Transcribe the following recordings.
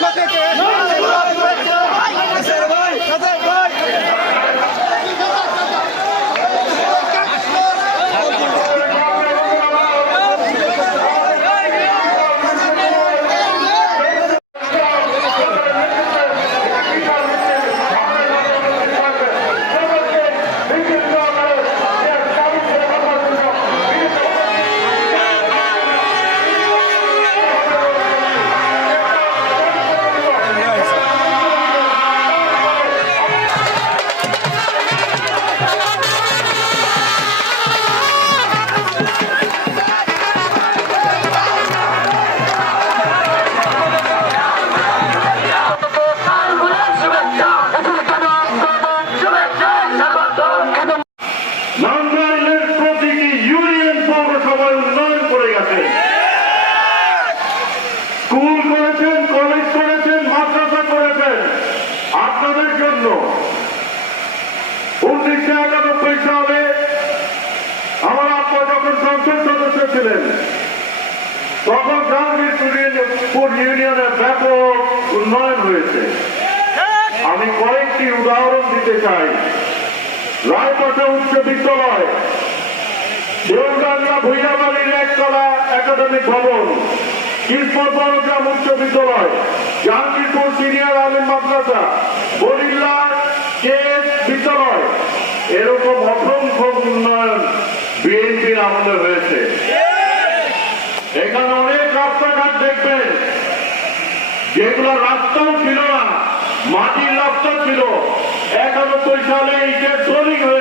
discoteca. জন্য উনিশশো একানব্বই সালে আমার আপনার যখন সংসদ সদস্য ছিলেন, তখন জাহাঙ্গীরপুর ইউনিয়নের ব্যাপক উন্নয়ন হয়েছে। আমি কয়েকটি উদাহরণ দিতে চাই। রায়পাশা উচ্চ বিদ্যালয় দেওগাঙ্গা ভুইয়াবাড়ির একতলা একাডেমিক ভবন কৃষ্ণ উচ্চ বিদ্যালয় জাহাঙ্গীরপুর সিনিয়র আলিম মাদ্রাসা বরিল্লা কে বিদ্যালয়। এরকম অসংখ্য উন্নয়ন বিএনপির আমলে হয়েছে। এখানে অনেক রাস্তাঘাট দেখবেন। যেগুলো রাস্তাও ছিল না, মাটির রাস্তা ছিল। একানব্বই সালে ইটের তৈরি হয়েছে।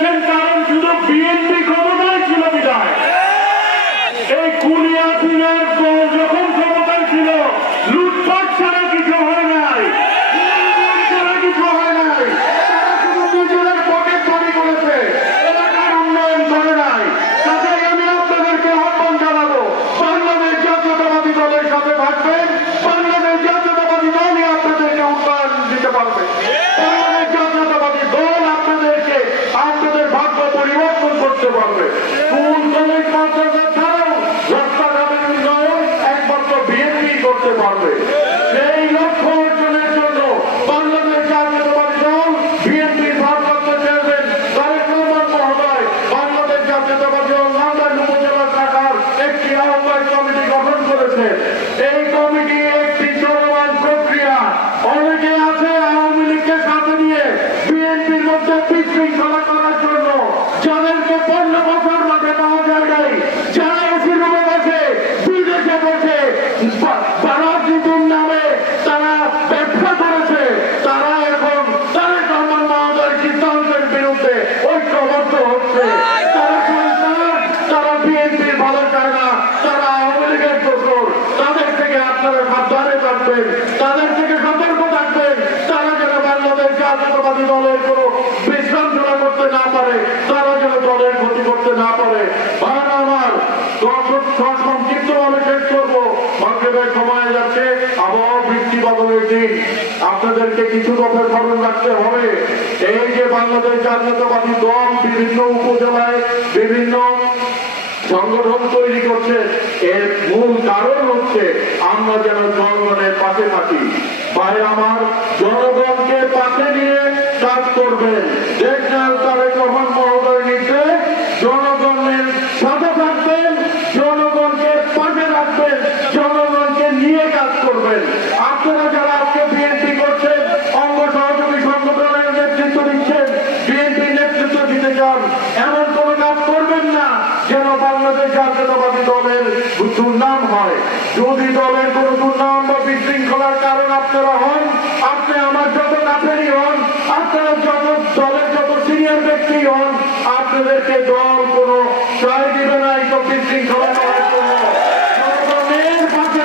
করতে পেরেছেন কারণ শুধু বিএনপি ক্ষমতায় ছিল বিদায় এই কুলিয়া দিনের দল যখন ক্ষমতায় ছিল লুটপাট ছাড়া কিছু হয় নাই লুটপাট ছাড়া কিছু হয় নাই তারা শুধু নিজেদের পকেট তৈরি করেছে এলাকার উন্নয়ন করে নাই কাজেই আমি আপনাদেরকে আহ্বান জানাব বাংলাদেশ জাতীয়তাবাদী দলের সাথে থাকবেন বাংলাদেশ জাতীয়তাবাদী দলই আপনাদেরকে উন্নয়ন দিতে পারবে বাংলাদেশ জাতীয়তাবাদী দল আপনাদেরকে আপনাদের ভাগ্য পরিবর্তন করতে পারবে স্কুল কলেজ মাদ্রাসা ছাড়াও রাস্তাঘাটের উন্নয়ন একমাত্র বিএনপি করতে পারবে। সেই লক্ষ্য অর্জনের জন্য বাংলাদেশ কমিটি গঠন করেছে। এই কমিটি একটি আছে আওয়ামী লীগকে নিয়ে বিএনপির মধ্যে বিশৃঙ্খলা করার জন্য। যাদেরকে পনেরো বছর মাঠে পাওয়া যায় নাই যারা এসি রুমে বসে বিদেশে বসে বা- রাজনীতির নামে তারা ব্যবসা করেছে তারা এখন তারেক রহমান মহোদয়ের সিদ্ধান্তের বিরুদ্ধে ঐক্যবদ্ধ হচ্ছে তারা সরকার তারা বিএনপির ভালো চায় না তারা আওয়ামী লীগের দোষর তাদের থেকে আপনারা সাবধানে থাকবেন তাদের থেকে সতর্ক থাকবেন তারা যেন বাংলাদেশ জাতীয়তাবাদী দলের কোনো বিশৃঙ্খলা করতে না পারে তারা যেন দলের ক্ষতি করতে না পারে ভাইরা আমার সংক্ষিপ্ত ভাবে শেষ করব সংক্ষেপের সময় যাচ্ছে আবহাওয়া বৃষ্টি বদলের আপনাদেরকে কিছু কথা স্মরণ রাখতে হবে। এই যে বাংলাদেশ জাতীয়তাবাদী দল বিভিন্ন উপজেলায় বিভিন্ন সংগঠন তৈরি করছে, এর মূল কারণ হচ্ছে আমরা যেন জনগণের পাশে থাকি। ভাই, আমার জনগণকে পাশে নিয়ে কাজ করবেন। দেখবেন তারেক রহমান মহোদয় নির্দেশ জনগণের সাথে থাকবেন জনগণকে পাশে রাখবেন জনগণকে নিয়ে কাজ করবেন আপনারা যারা আজকে বিএনপি করছেন অঙ্গ সহযোগী সংগঠনের নেতৃত্ব দিচ্ছেন বিএনপি চান এমন কোন কাজ করবেন না যেন বাংলাদেশ জাতীয়তাবাদী দলের দুর্নাম হয়। যদি দলের কোন দুর্নাম বা বিশৃঙ্খলার কারণ আপনারা হন, আপনি আমার যত কাছেরই হন, আপনারা যত দলের যত সিনিয়র ব্যক্তি হন, আপনাদেরকে দল কোনো সায় দিবে না এইসব বিশৃঙ্খলা করার জন্য।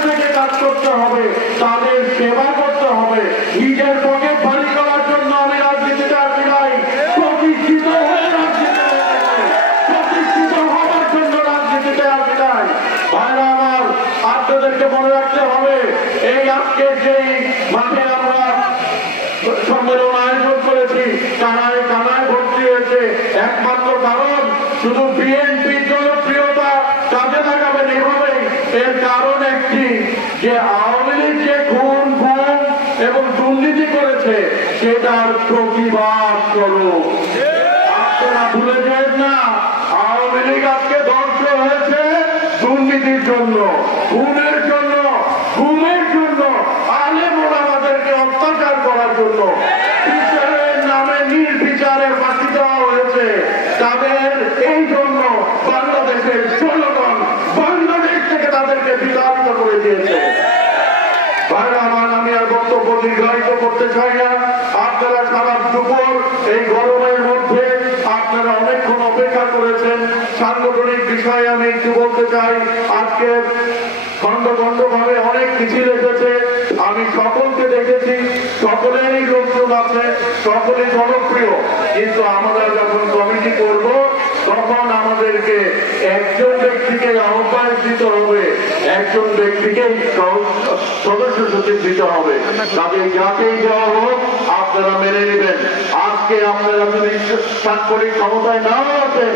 থেকে কাজ করতে হবে, তাদের সেবা করতে হবে, নিজের পকেট ভারী করার জন্য আমি রাজনীতিতে আসি নাই প্রতিষ্ঠিত হয়ে রাজনীতিতে এসেছি। প্রতিষ্ঠিত হওয়ার জন্য রাজনীতিতে আসি নাই ভাইরা আমার আপনাদেরকে মনে রাখতে হবে, এই আজকে যেই মাঠে আমরা সম্মেলন আয়োজন করেছি, কানায় কানায় ভর্তি হয়েছে। একমাত্র কারণ শুধু বিএনপির জনপ্রিয়তা কাজে এর কারণ একটি, যে আওয়ামী লীগ যে খুন গুম এবং দুর্নীতি করেছে, সেটার প্রতিবাদ করুন আপনারা ভুলে যান না, আওয়ামী লীগ আজকে ধ্বংস হয়েছে দুর্নীতির জন্য। খুনের জন্য খুনের জন্য আলেম ওলামাদেরকে অত্যাচার করার জন্য বিচারের নামে নির্বিচারে ফাঁসি দেওয়া হয়েছে তাদের এই জন্য বাংলাদেশের জনগণ বাংলাদেশ থেকে তাদেরকে বিতাড়িত করে দিয়েছে। ভাইরা আমার আমি আর বক্তব্য দীর্ঘায়িত করতে চাই না। আপনারা সারা দুপুর এই গরমের মধ্যে আপনারা অনেকক্ষণ অপেক্ষা করেছেন। সাংগঠনিক বিষয়ে আমি একটু বলতে চাই, আজকে খন্ড খন্ড ভাবে অনেক মিছিল এসেছে আমি সকলকে দেখেছি, সকলেরই লোকজন আছে সকলে জনপ্রিয়। কিন্তু আমরা যখন কমিটি করব, তখন আমাদেরকে একজন ব্যক্তিকে আহ্বায়ক দিতে একজন ব্যক্তিকে সদস্য সচিব দিতে হবে। তাদের যাকেই দেওয়া হোক, আপনারা মেনে নেবেন। আজকে আপনারা যদি সাক্ষরিক ক্ষমতায় নাও আছেন